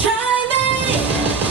Try me.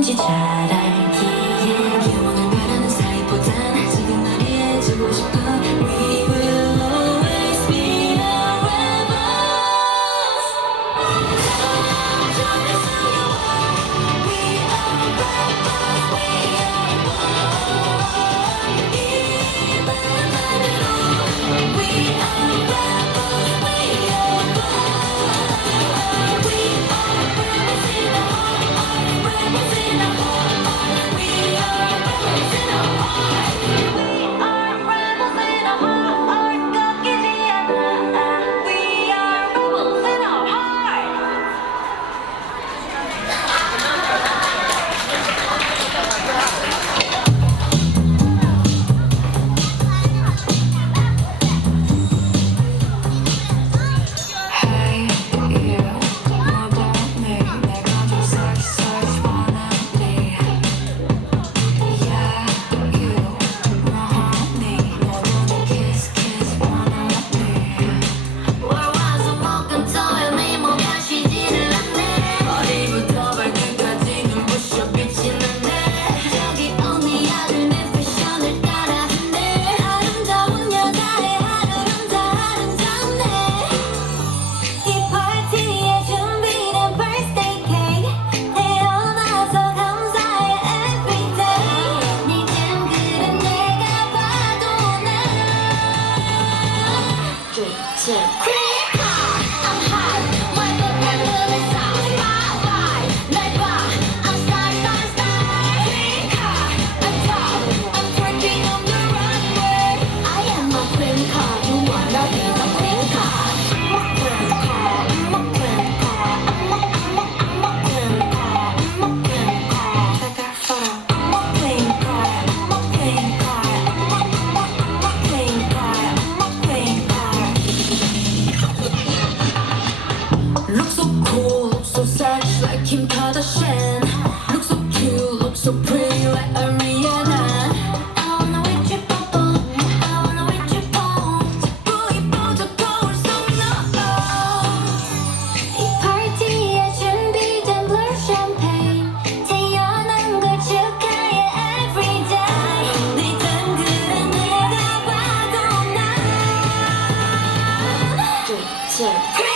忘记摘来。Jackson.